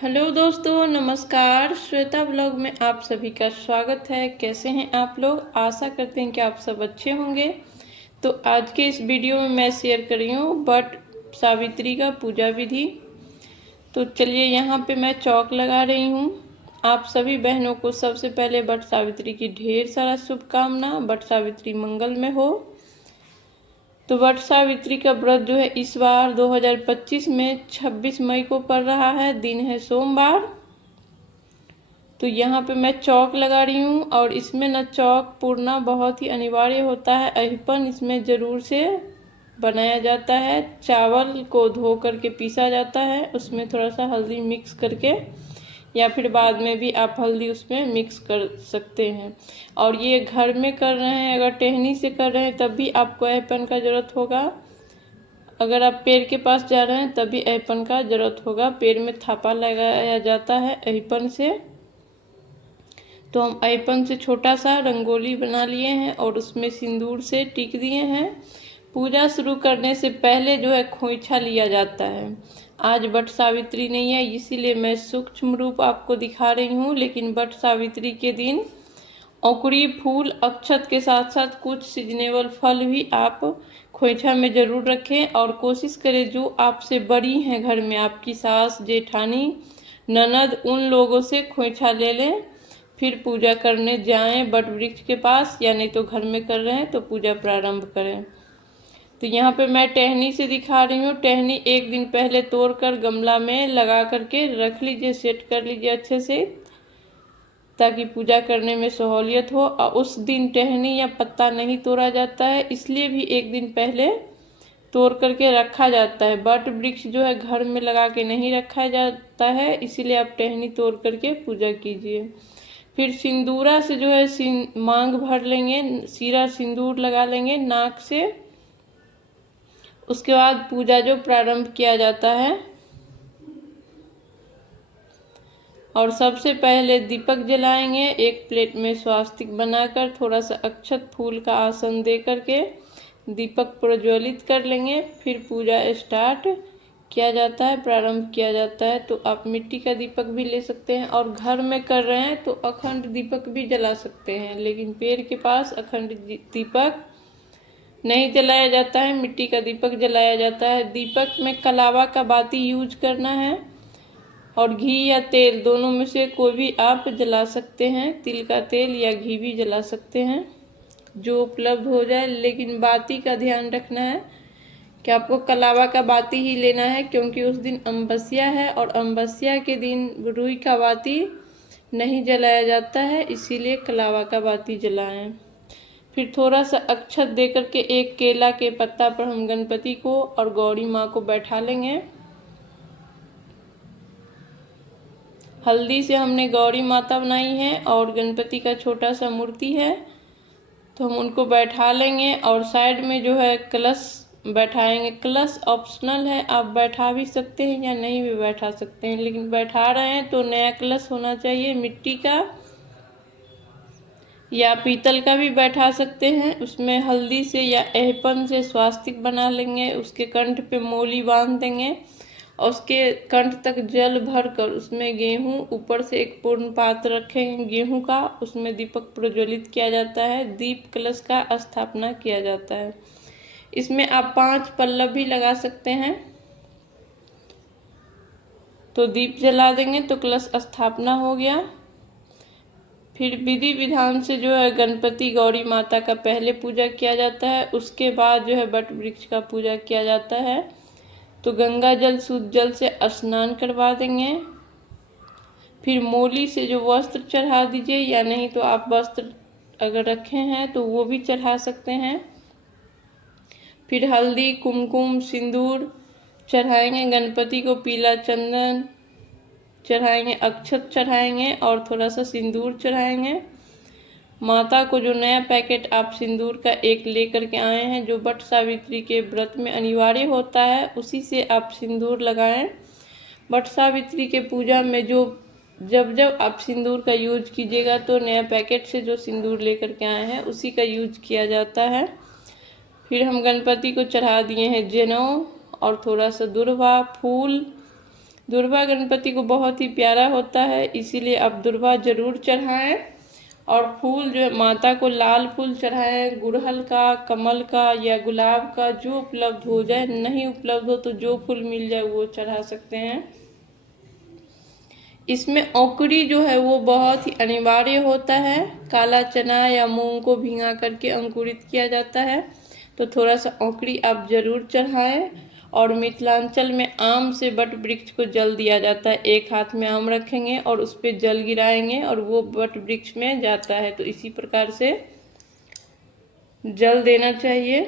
Hello दोस्तों, नमस्कार। Shweta blog में आप सभी का स्वागत है। कैसे हैं आप लोग? आशा करते हैं कि आप सब अच्छे होंगे। तो आज के इस वीडियो में मैं शेयर कर रही हूँ वट सावित्री का पूजा विधि। तो चलिए, यहाँ पे मैं चौक लगा रही हूँ। आप सभी बहनों को सबसे पहले वट सावित्री की ढेर सारा शुभकामना। वट सावित्री मंगल में हो। तो वट सावित्री का व्रत जो है इस बार 2025 में 26 मई को पड़ रहा है। दिन है सोमवार। तो यहाँ पे मैं चौक लगा रही हूँ और इसमें न चौक पूरना बहुत ही अनिवार्य होता है। अहिपन इसमें ज़रूर से बनाया जाता है। चावल को धो करके पीसा जाता है, उसमें थोड़ा सा हल्दी मिक्स करके, या फिर बाद में भी आप हल्दी उसमें मिक्स कर सकते हैं। और ये घर में कर रहे हैं, अगर टहनी से कर रहे हैं तब भी आपको अहिपन का ज़रूरत होगा। अगर आप पेड़ के पास जा रहे हैं तब भी अहिपन का ज़रूरत होगा। पेड़ में थापा लगाया जाता है अहिपन से। तो हम अहिपन से छोटा सा रंगोली बना लिए हैं और उसमें सिंदूर से टिक दिए हैं। पूजा शुरू करने से पहले जो है खोइछा लिया जाता है। आज वट सावित्री नहीं है, इसीलिए मैं सूक्ष्म रूप आपको दिखा रही हूँ। लेकिन वट सावित्री के दिन औकड़ी फूल अक्षत के साथ साथ कुछ सीजनेबल फल भी आप खोइछा में ज़रूर रखें। और कोशिश करें जो आपसे बड़ी हैं घर में, आपकी सास, जेठानी, ननद, उन लोगों से खोइछा ले लें। फिर पूजा करने जाएं वट वृक्ष के पास, या नहीं तो घर में कर रहे हैं तो पूजा प्रारंभ करें। तो यहाँ पे मैं टहनी से दिखा रही हूँ। टहनी एक दिन पहले तोड़कर गमला में लगा करके रख लीजिए, सेट कर लीजिए अच्छे से, ताकि पूजा करने में सहूलियत हो। और उस दिन टहनी या पत्ता नहीं तोड़ा जाता है, इसलिए भी एक दिन पहले तोड़ करके रखा जाता है। वट वृक्ष जो है घर में लगा के नहीं रखा जाता है, इसीलिए आप टहनी तोड़ करके पूजा कीजिए। फिर सिंदूरा से जो है मांग भर लेंगे, सीरा सिंदूर लगा लेंगे नाक से। उसके बाद पूजा जो प्रारंभ किया जाता है। और सबसे पहले दीपक जलाएंगे। एक प्लेट में स्वास्तिक बनाकर थोड़ा सा अक्षत फूल का आसन दे करके दीपक प्रज्वलित कर लेंगे। फिर पूजा स्टार्ट किया जाता है, प्रारंभ किया जाता है। तो आप मिट्टी का दीपक भी ले सकते हैं, और घर में कर रहे हैं तो अखंड दीपक भी जला सकते हैं। लेकिन पेड़ के पास अखंड दीपक नहीं जलाया जाता है, मिट्टी का दीपक जलाया जाता है। दीपक में कलावा का बाती यूज करना है, और घी या तेल दोनों में से कोई भी आप जला सकते हैं। तिल का तेल या घी भी जला सकते हैं, जो उपलब्ध हो जाए। लेकिन बाती का ध्यान रखना है कि आपको कलावा का बाती ही लेना है, क्योंकि उस दिन अमावस्या है और अमावस्या के दिन रुई का बाती नहीं जलाया जाता है, इसीलिए कलावा का बाती जलाएं। फिर थोड़ा सा अक्षत दे करके एक केला के पत्ता पर हम गणपति को और गौरी माँ को बैठा लेंगे। हल्दी से हमने गौरी माता बनाई है और गणपति का छोटा सा मूर्ति है, तो हम उनको बैठा लेंगे। और साइड में जो है कलश बैठाएंगे। कलश ऑप्शनल है, आप बैठा भी सकते हैं या नहीं भी बैठा सकते हैं, लेकिन बैठा रहे हैं तो नया कलश होना चाहिए, मिट्टी का या पीतल का भी बैठा सकते हैं। उसमें हल्दी से या अहिपन से स्वास्तिक बना लेंगे। उसके कंठ पे मोली बांध देंगे और उसके कंठ तक जल भर कर उसमें गेहूं, ऊपर से एक पूर्ण पात्र रखें गेहूं का, उसमें दीपक प्रज्वलित किया जाता है। दीप कलश का स्थापना किया जाता है। इसमें आप 5 पल्लव भी लगा सकते हैं। तो दीप जला देंगे तो कलश स्थापना हो गया। फिर विधि विधान से जो है गणपति गौरी माता का पहले पूजा किया जाता है, उसके बाद जो है वट वृक्ष का पूजा किया जाता है। तो गंगा जल शुद्ध जल से स्नान करवा देंगे। फिर मोली से जो वस्त्र चढ़ा दीजिए, या नहीं तो आप वस्त्र अगर रखे हैं तो वो भी चढ़ा सकते हैं। फिर हल्दी, कुमकुम, सिंदूर चढ़ाएंगे गणपति को, पीला चंदन चढ़ाएंगे, अक्षत चढ़ाएंगे और थोड़ा सा सिंदूर चढ़ाएंगे। माता को जो नया पैकेट आप सिंदूर का एक लेकर के आए हैं, जो वट सावित्री के व्रत में अनिवार्य होता है, उसी से आप सिंदूर लगाएं। वट सावित्री के पूजा में जब आप सिंदूर का यूज कीजिएगा तो नया पैकेट से जो सिंदूर लेकर के आए हैं उसी का यूज किया जाता है। फिर हम गणपति को चढ़ा दिए हैं जनेऊ और थोड़ा सा दुर्वा फूल। दुर्वा गणपति को बहुत ही प्यारा होता है, इसीलिए आप दुर्वा जरूर चढ़ाएं। और फूल जो है माता को लाल फूल चढ़ाएं, गुड़हल का, कमल का या गुलाब का, जो उपलब्ध हो जाए। नहीं उपलब्ध हो तो जो फूल मिल जाए वो चढ़ा सकते हैं। इसमें औकड़ी जो है वो बहुत ही अनिवार्य होता है। काला चना या मूंग को भिंगा करके अंकुरित किया जाता है, तो थोड़ा सा औकड़ी आप जरूर चढ़ाएं। और मिथिलांचल में आम से बट वृक्ष को जल दिया जाता है। एक हाथ में आम रखेंगे और उस पर जल गिराएंगे और वो बट वृक्ष में जाता है, तो इसी प्रकार से जल देना चाहिए।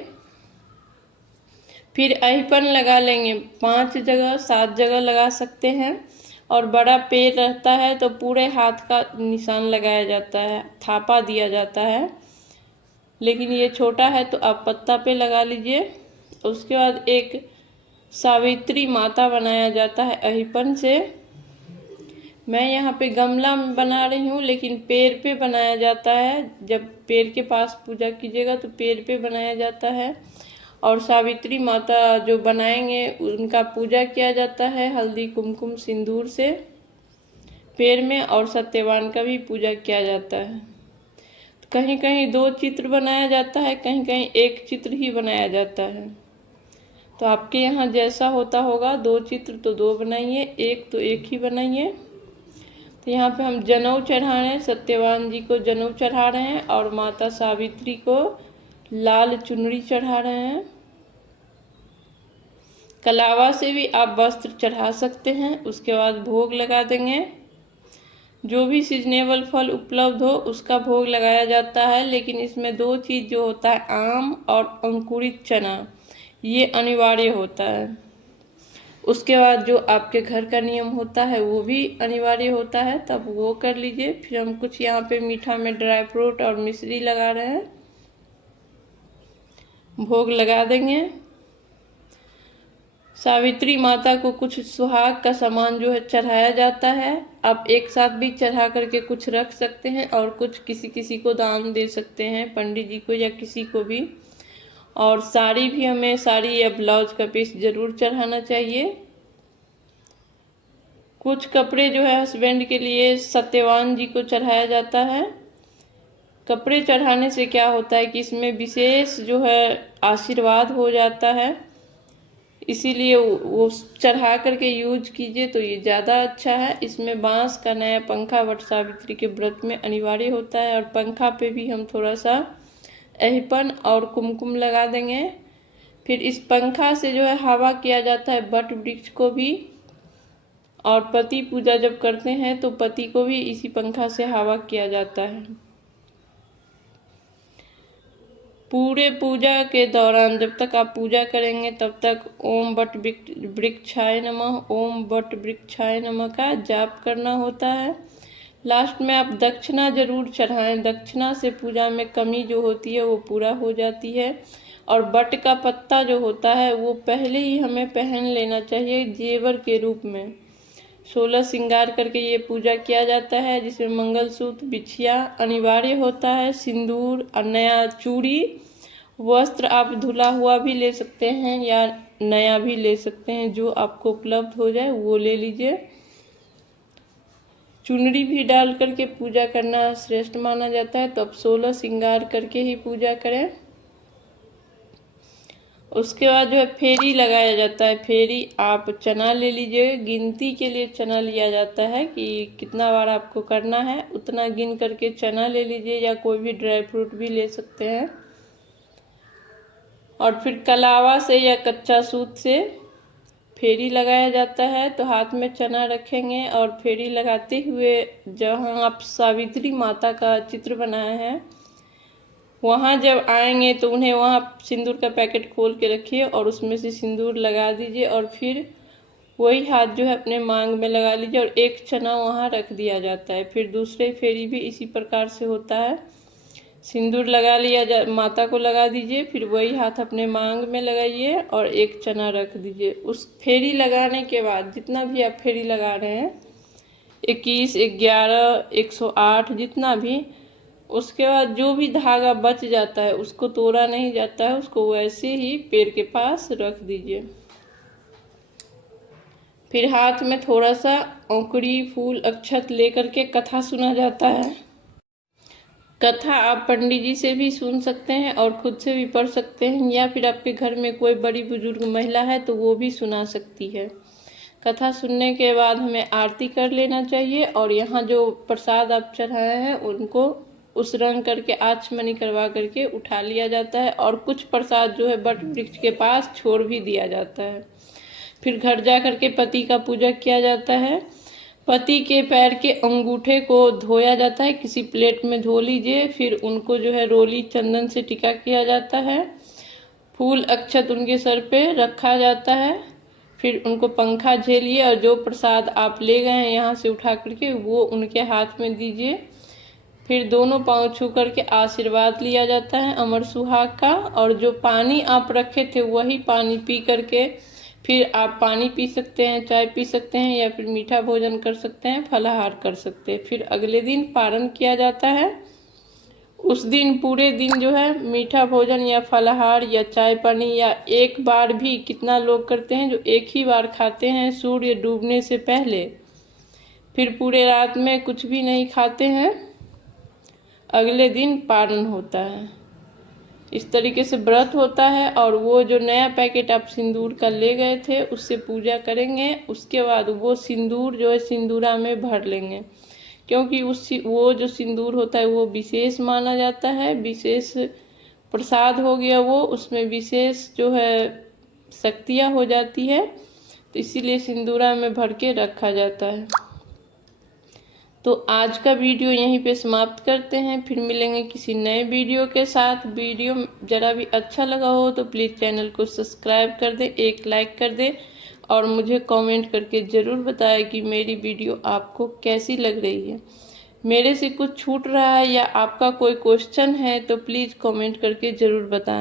फिर अहिपन लगा लेंगे, 5 जगह 7 जगह लगा सकते हैं। और बड़ा पेड़ रहता है तो पूरे हाथ का निशान लगाया जाता है, थापा दिया जाता है। लेकिन ये छोटा है तो आप पत्ता पे लगा लीजिए। उसके बाद एक सावित्री माता बनाया जाता है अहिपन से। मैं यहाँ पे गमला में बना रही हूँ, लेकिन पेड़ पे बनाया जाता है। जब पेड़ के पास पूजा कीजिएगा तो पेड़ पे बनाया जाता है। और सावित्री माता जो बनाएंगे उनका पूजा किया जाता है हल्दी कुमकुम सिंदूर से पेड़ में, और सत्यवान का भी पूजा किया जाता है। तो कहीं कहीं 2 चित्र बनाया जाता है, कहीं कहीं 1 चित्र ही बनाया जाता है। तो आपके यहाँ जैसा होता होगा, 2 चित्र तो 2 बनाइए, 1 तो 1 ही बनाइए। तो यहाँ पे हम जनेऊ चढ़ा रहे हैं, सत्यवान जी को जनेऊ चढ़ा रहे हैं और माता सावित्री को लाल चुनरी चढ़ा रहे हैं। कलावा से भी आप वस्त्र चढ़ा सकते हैं। उसके बाद भोग लगा देंगे। जो भी सीजनेबल फल उपलब्ध हो उसका भोग लगाया जाता है, लेकिन इसमें 2 चीज़ जो होता है, आम और अंकुरित चना, ये अनिवार्य होता है। उसके बाद जो आपके घर का नियम होता है वो भी अनिवार्य होता है, तब वो कर लीजिए। फिर हम कुछ यहाँ पे मीठा में ड्राई फ्रूट और मिश्री लगा रहे हैं, भोग लगा देंगे। सावित्री माता को कुछ सुहाग का सामान जो है चढ़ाया जाता है। आप एक साथ भी चढ़ा करके कुछ रख सकते हैं और कुछ किसी किसी को दान दे सकते हैं, पंडित जी को या किसी को भी। और साड़ी भी, हमें साड़ी या ब्लाउज का पीस जरूर चढ़ाना चाहिए। कुछ कपड़े जो है हस्बैंड के लिए सत्यवान जी को चढ़ाया जाता है। कपड़े चढ़ाने से क्या होता है कि इसमें विशेष जो है आशीर्वाद हो जाता है, इसीलिए वो चढ़ा करके यूज कीजिए तो ये ज़्यादा अच्छा है। इसमें बांस का नया पंखा वट सावित्री के व्रत में अनिवार्य होता है, और पंखा पे भी हम थोड़ा सा अहिपन और कुमकुम लगा देंगे। फिर इस पंखा से जो है हवा किया जाता है बट वृक्ष को भी, और पति पूजा जब करते हैं तो पति को भी इसी पंखा से हवा किया जाता है। पूरे पूजा के दौरान जब तक आप पूजा करेंगे तब तक ओम बट वृक्षाय नमः, ओम बट वृक्षाय नमः का जाप करना होता है। लास्ट में आप दक्षिणा जरूर चढ़ाएं। दक्षिणा से पूजा में कमी जो होती है वो पूरा हो जाती है। और बट का पत्ता जो होता है वो पहले ही हमें पहन लेना चाहिए जेवर के रूप में। 16 श्रृंगार करके ये पूजा किया जाता है, जिसमें मंगलसूत्र, बिछिया अनिवार्य होता है, सिंदूर और नया चूड़ी। वस्त्र आप धुला हुआ भी ले सकते हैं या नया भी ले सकते हैं, जो आपको उपलब्ध हो जाए वो ले लीजिए। चुनरी भी डाल करके पूजा करना श्रेष्ठ माना जाता है, तो अब 16 श्रृंगार करके ही पूजा करें। उसके बाद जो है फेरी लगाया जाता है। फेरी आप चना ले लीजिए, गिनती के लिए चना लिया जाता है कि कितना बार आपको करना है, उतना गिन करके चना ले लीजिए, या कोई भी ड्राई फ्रूट भी ले सकते हैं। और फिर कलावा से या कच्चा सूत से फेरी लगाया जाता है। तो हाथ में चना रखेंगे और फेरी लगाते हुए जहाँ आप सावित्री माता का चित्र बनाए हैं वहाँ जब आएंगे तो उन्हें वहाँ सिंदूर का पैकेट खोल के रखिए और उसमें से सिंदूर लगा दीजिए, और फिर वही हाथ जो है अपने मांग में लगा लीजिए और एक चना वहाँ रख दिया जाता है। फिर दूसरे फेरी भी इसी प्रकार से होता है। सिंदूर लगा लिया, माता को लगा दीजिए, फिर वही हाथ अपने मांग में लगाइए और एक चना रख दीजिए। उस फेरी लगाने के बाद जितना भी आप फेरी लगा रहे हैं, 21, 11, 108 जितना भी, उसके बाद जो भी धागा बच जाता है उसको तोड़ा नहीं जाता है, उसको वैसे ही पेड़ के पास रख दीजिए। फिर हाथ में थोड़ा सा औंकड़ी फूल अक्षत लेकर के कथा सुना जाता है। कथा आप पंडित जी से भी सुन सकते हैं और खुद से भी पढ़ सकते हैं, या फिर आपके घर में कोई बड़ी बुजुर्ग महिला है तो वो भी सुना सकती है। कथा सुनने के बाद हमें आरती कर लेना चाहिए और यहाँ जो प्रसाद आप चढ़ाए हैं उनको उस रंग करके आचमनी करवा करके उठा लिया जाता है, और कुछ प्रसाद जो है वट वृक्ष के पास छोड़ भी दिया जाता है। फिर घर जा करके पति का पूजा किया जाता है। पति के पैर के अंगूठे को धोया जाता है, किसी प्लेट में धो लीजिए। फिर उनको जो है रोली चंदन से टिका किया जाता है, फूल अक्षत उनके सर पे रखा जाता है। फिर उनको पंखा झेलिए और जो प्रसाद आप ले गए हैं यहाँ से उठा करके वो उनके हाथ में दीजिए। फिर दोनों पांव छू करके आशीर्वाद लिया जाता है अमर सुहाग का, और जो पानी आप रखे थे वही पानी पी करके फिर आप पानी पी सकते हैं, चाय पी सकते हैं, या फिर मीठा भोजन कर सकते हैं, फलाहार कर सकते हैं। फिर अगले दिन पारण किया जाता है। उस दिन पूरे दिन जो है मीठा भोजन या फलाहार या चाय पानी, या एक बार भी कितना लोग करते हैं जो एक ही बार खाते हैं सूर्य डूबने से पहले। फिर पूरे रात में कुछ भी नहीं खाते हैं, अगले दिन पारण होता है। इस तरीके से व्रत होता है। और वो जो नया पैकेट आप सिंदूर का ले गए थे उससे पूजा करेंगे। उसके बाद वो सिंदूर जो है सिंदूरा में भर लेंगे, क्योंकि वो जो सिंदूर होता है वो विशेष माना जाता है, विशेष प्रसाद हो गया वो, उसमें विशेष जो है शक्तियाँ हो जाती है, तो इसीलिए सिंदूरा में भर के रखा जाता है। तो आज का वीडियो यहीं पे समाप्त करते हैं, फिर मिलेंगे किसी नए वीडियो के साथ। वीडियो ज़रा भी अच्छा लगा हो तो प्लीज़ चैनल को सब्सक्राइब कर दें, एक लाइक कर दें, और मुझे कमेंट करके ज़रूर बताएं कि मेरी वीडियो आपको कैसी लग रही है। मेरे से कुछ छूट रहा है या आपका कोई क्वेश्चन है तो प्लीज़ कमेंट करके ज़रूर बताएं।